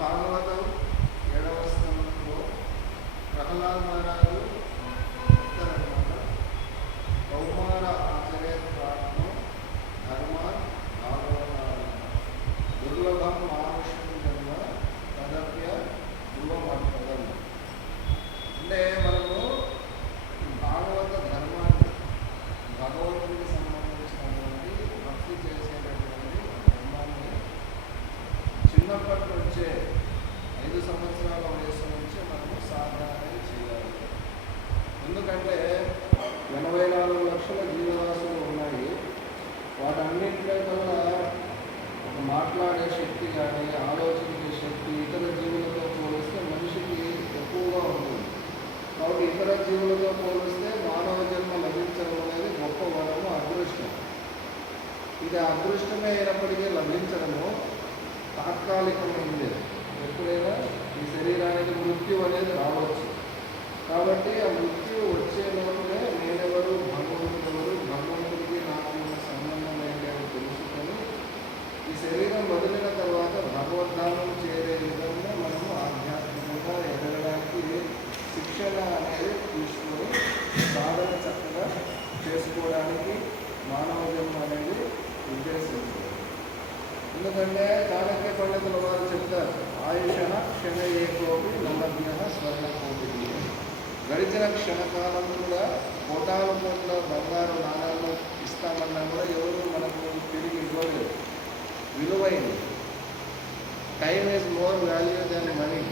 భాగవతం 7వ స్కంధంలో ప్రహ్లాద మహారాజు చెప్తారన్నమాట. కౌమార ఆచరేత్ ప్రాజ్ఞో ధర్మాన్ భాగవతాన్ దుర్లభం మానుషం జన్మ తదప్య ధ్రువమర్థం. అంటే మనము భాగవత ధర్మాన్ని, భగవంతుడికి సంబంధించినటువంటి భక్తి చేసేటటువంటి ధర్మాన్ని చిన్నప్పటి నుంచే 5 సంవత్సరాల వయసు నుంచి మనము సాధన అనేది చేయాలి. ఎందుకంటే 84 లక్షల జీవరాశులు ఉన్నాయి. వాటన్నింటిలో కల్లా ఒక మాట్లాడే శక్తి కానీ ఆలోచించే శక్తి ఇతర జీవులతో పోలిస్తే మనిషికి ఎక్కువగా ఉంటుంది. కాబట్టి ఇతర జీవులతో పోలిస్తే మానవ జన్మ లభించడం అనేది గొప్ప వరము, అదృష్టం. ఇది అదృష్టమే అయినప్పటికీ లభించడము తాత్కాలికమైంది. ఎప్పుడైనా ఈ శరీరానికి మృత్యు అనేది రావచ్చు. కాబట్టి ఆ మృత్యు వచ్చే లోపలే నేనెవరు, భగవంతుడెవరు, భగవంతుడికి నాకు ఉన్న సంబంధం ఏంటి అని తెలుసుకొని ఈ శరీరం వదిలిన తర్వాత భగవద్ధామం చేరే విధంగా మనము ఆధ్యాత్మికంగా ఎదగడానికి శిక్షణ అనేది తీసుకొని సాధన చక్కగా చేసుకోవడానికి మానవ జన్మ అనేది ఉద్దేశించారు. ఎందుకంటే చాణక్య పండితుల వారు చెప్తారు, ఆయుష క్షణ ఏకోపి నలభ్య స్వర్ణకోటి. గడిచిన క్షణకాలం కూడా కోటాను కోట్ల బంగారు నాణాలు ఇస్తామన్నా కూడా ఎవరు మనకు తిరిగి ఇవ్వలేదు. విలువైంది. Time is more value than money.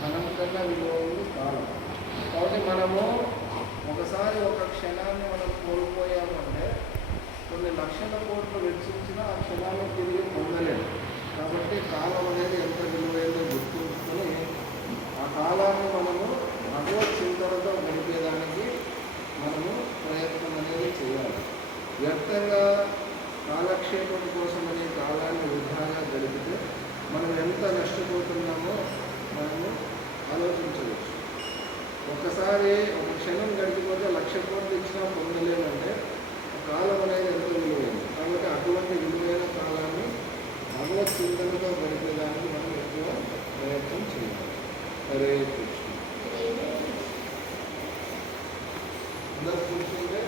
ధనం కన్నా విలువైంది కాలం. కాబట్టి మనము ఒకసారి ఒక క్షణాన్ని మనం కోల్పోయామంటే కొన్ని లక్షల కోట్లు వెచ్చించినా ఆ క్షణాన్ని తిరిగి పొందలేము. కాబట్టి కాలం అనేది ఎంత విలువైందో గుర్తుంచుకొని ఆ కాలాన్ని మనము భగవత్ చింతనతో గడిపేదానికి మనము ప్రయత్నం అనేది చేయాలి. వ్యర్థంగా కాలక్షేపం కోసమనే కాలాన్ని వృధాగా గడిపితే మనం ఎంత నష్టపోతున్నామో మనము ఆలోచించవచ్చు. ఒకసారి ఒక క్షణం గడిచిపోతే 1,00,000 కోట్లు ఇచ్చినా పొందలేమంటే కాలం అనేది ఎంత విలువైంది. కాబట్టి అటువంటి విలువైన కాలాన్ని భగవత్ చింతనతో గడిపేదానికి మనం ఎక్కువ ప్రయత్నం చేయాలి. హరే కృష్ణ. అందరూ కూర్చుంటే